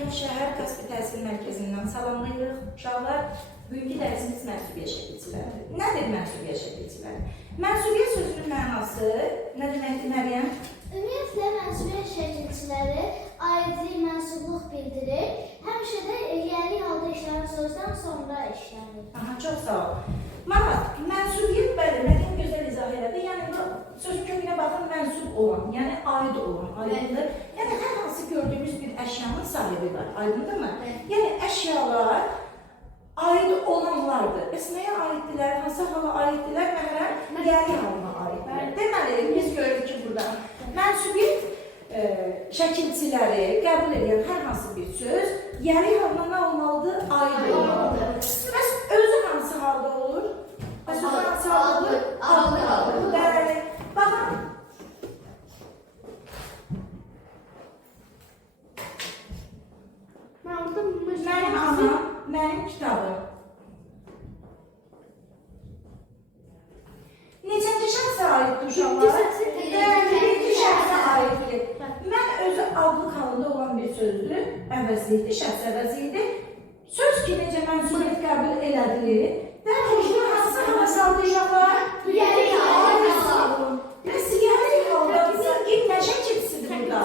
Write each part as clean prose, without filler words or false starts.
Yeni Şəhər Kaspi Təhsil Mərkəzindən salamlayırıq uşaqlar. Bugünkü dərsimiz mənsubiyyət şəkilçiləridir. Nədir mənsubiyyət şəkilçiləri? Mənsubiyyət sözünün mənası nə deməkdir Məryəm? Ümumiyyətlə, mənsubiyyət şəkilçiləri aidlik, mənsubluq bildirir. Həmişə də yeri halda işlənir, sözdən sonra işlənir. Aha, çox sağ ol. Marat, mənsubiyyət bəli, Məryəm gözəl izah elədi. Yəni, bu sözün kökünə baxın, mənsub olan, yəni aid olan, aydındır. Yəni, hər hansı gördüyümüz bir əşyanın sahibi var, aydındırmı? Yəni, əşyalar aid olanlardır. Bəs nəyə aiddirlər, hansı hala aiddirlər, mənə yeri halına aiddirlər. Deməli, biz görürük ki, burada mənsubiyyət şəkilçiləri qəbul edən hər hansı bir söz yeri halına nə olmalıdır? Aid olmalıdır. Bəs özü hansı halda olur? Bəs özü hansı halda olur? Aid halda. Bəli. Baxın. Mənim anam, mənim kitabım. Neçənci şəxsə aiddir uşaqlar? Birinci şəxsə aiddir. Mən özü adlı halında olan bir sözdür, əvəzlidir, şəxs əvəzlidir. Söz ki, necə mənsubiyyət qəbul elədilir. Dərhal hansı hala saldı uşaqlar? Yeri halda. Bəs yeri halda bizim ilk nə şəkilçisidir burada?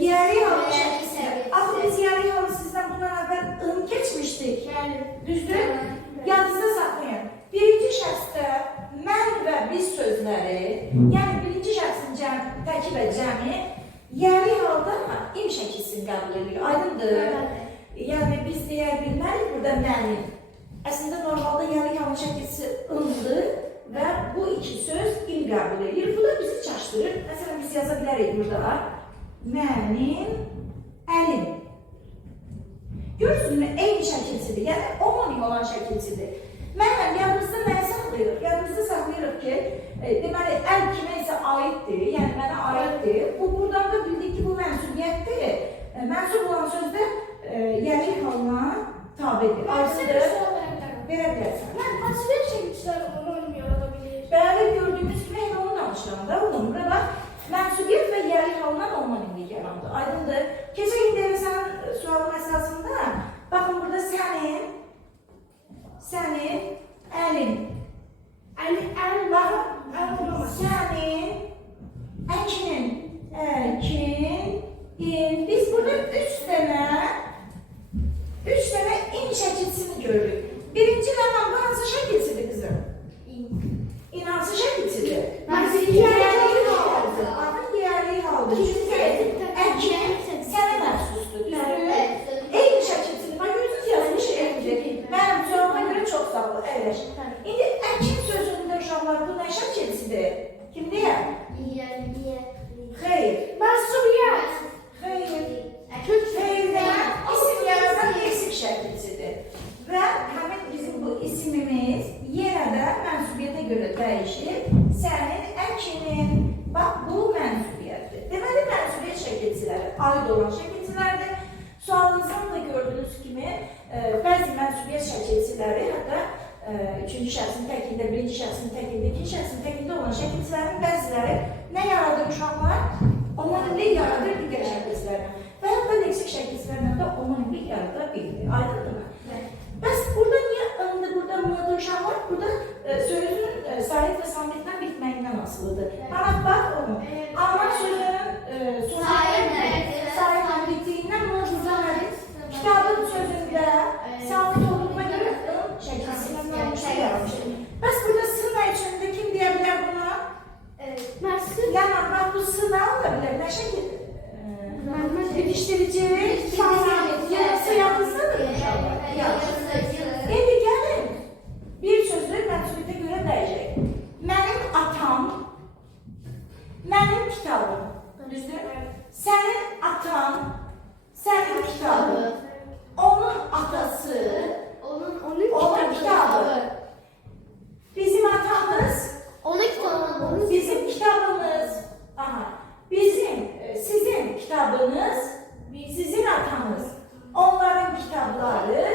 Yeri halda şəkilçisidir. Axı biz yeri halda sizdən bundan əvvəl keçmişdik. Düzdür? Yadınızda saxlayın. Birinci şəxsdə mən və biz sözləri, yəni birinci şəxsin təki və cəmi, yeri halda im şəkilsini qəbul edir. Aydındır? Yəni biz deyə bilmərik burada mənim. Əslində normalda yeri halda şəkilsi ındır və bu iki söz im qəbul edir. Bu da bizi çaşdırır. Məsələn, biz yaza bilərik burada. Mənim əlim. Görürsünüz mü? Eyni şəkilsidir. Yəni homonim olan şəkilsidir. Mənim yadımızda nəyə saxlayırıq? Yadımızda saxlayırıq ki, deməli, əl kimə isə aiddir, yəni mənə aiddir. Bu, buradan da bildik ki, bu mənsubiyyətdir. Mənsub olan sözdə yeri halına tabidir. Aydındır? Verə bilərsən. Mənsubiyyət şəkilçiləri onu yarada bilir. Bəli, gördüyümüz kimi elə onu danışıram da, onun bura bax. Mənsubiyyət və yeri halından homonimlik yarandı. Aydındır? Keçək indi sənin sualın əsasında, baxın burada sənin əlin. Əlin, baxın, sənin, əkinin, biz burada üç dənə in şəkilsini görürük. Birinci məndən bu hansı şəkilsidir qızım? İn hansı şəkilsidir? Yeri haldır. Baxın, yeri haldır. Çünki əkin sənə məxsusdur, düzdür? Eyni şəkilsini, bax, gözünüz yazmış eynidir. Mənim cavabıma görə çox sağ ol, əyləş. İndi əkin sözündə uşaqlar bu nə şəkilsidir? Kim deyər? Xeyr. Mənsubiyyət. Xeyr. Xeyirdən isim yaradan isim şəkilsidir. Və həmin bizim bu isimimiz yenə də mənsubiyyətə görə dəyişir. Sənin əkinin, bax, bu mənsubiyyətdir. Deməli, mənsubiyyət şəkilçiləri aid olan şəkilçilərdir. Sualınızdan da gördüyünüz kimi, bəzi mənsubiyyət şəkilçiləri, hətta üçüncü şəxsin təkində, birinci şəxsin təkində, ikinci şəxsin təkində olan şəkilçilərin bəziləri nə yaradır uşaqlar? Homonimlik yaradır digər şəkilçilərlə. Və hətta leksik şəkilçilərlə də homonimlik yarada bilir. Aydındır mı? Bəs burada niyə ındır, burada mıdır uşaqlar? Burada sözün sahib və samitdən bitməyindən asılıdır. Bana bax onu. Alman sözünün sahibdən bitdiyindən mıdır nədir? Kitabın sözündə sabit olduğuna görə ın şəkilçilərlə yaranmışdır. Bəs burada sı nə üçündə kim deyə bilər buna? Yəni, bu sı nə ola bilər? Nə şəkildir? Yetiştirici, yarısı yazısıdır inşallah. İndi gəlin, bir sözü mənsubiyyətə görə dəyəcək. Mənim atam, mənim kitabım. Düzdür? Sənin atan, sənin kitabı. Onun atası, onun kitabı. Bizim atamız, bizim kitabımız. Aha. Sizin kitabınız, sizin atanız. Onların kitapları,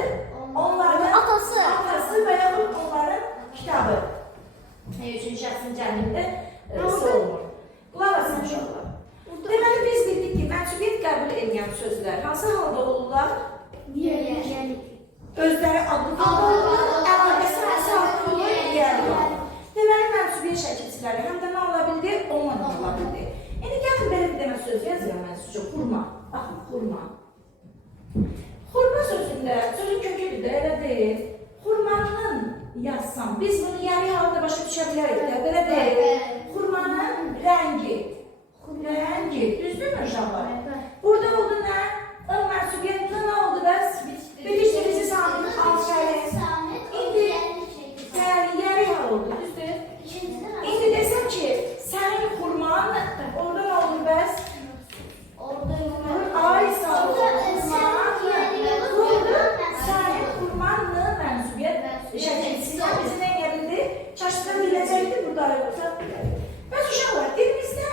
onların atası veya onların kitabı. Üçüncü şəxsin cəmində olmur. Qulaq asın uşaqlar. Deməli, biz bildik ki, mənsubiyyət qəbul deyilən sözlər hansı halda olurlar? Yeri. Özləri adlı halda olurlar, əlaqəsi hansı halda olur? Yeri olur. Deməli, mənsubiyyət şəkilçiləri həm də nə ola bildi? Onunla ola bildi. İndi gəlin belə bir dənə söz yazıram mən sizə. Xurma. Baxın, xurma. Xurma sözündə, sözün köküdür də, elə deyil. Xurmanın yazsam, biz bunu yeri halda başa düşə bilərik də, belə deyil. Xurmanın rəngi. Rəngi, düzdürmü uşaqlar? Burada oldu nə? Ön mənsubiyyətində nə oldu bəs? Bilişdirici saatın alçəli. İndi yeri hal oldu, düzdür? İndi desəm ki, sənin xurman, orada nə olur bəs? Ay sağ ol, sənin xurmanlı mənsubiyyət şəkilçisindən bizi nə gəldi? Çaşdıra biləcəkdir burada yoxsa? Bəs uşaqlar, dilimizdə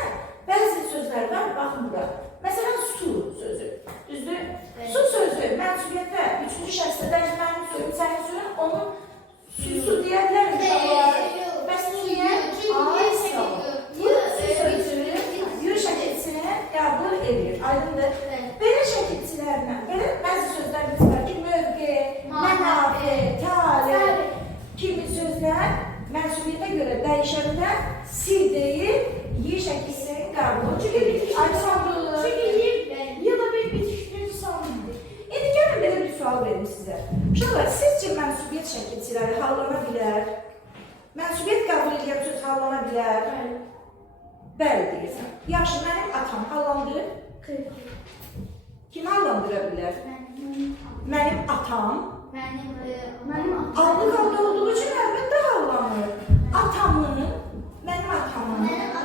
bəzi sözlər var, baxın bura. Məsələn, su sözü, düzdür? Su sözü mənsubiyyətdə üçüncü şəxsdə mənim suyum, sənin suyun, onun su deyə bilərim uşaqlar. Bəs niyə? Ay sağ ol. Bu su sözü yürü şəkilçisini qəbul edir, aydındır. Belə şəkilçilərlə, belə bəzi sözlərimiz var ki, mövqe, mənafi, talih kimi sözlər mənsubiyyətə görə dəyişəndə sil deyil, yer şəkilçisinin qəbulu. Çünki aysandır. Ya da bir bitişdirici sanımdır. İndi gəlin belə bir sual verim sizə. Uşaqlar, sizcə mənsubiyyət şəkilçiləri hallana bilər? Mənsubiyyət qəbul edən söz hallana bilər? Bəli deyirsən. Yaxşı, mənim atam hallandı. Kim hallandıra bilər? Mənim atam. Adlı qalda olduğu üçün əlbəttə hallanır. Atamın, mənim atamın.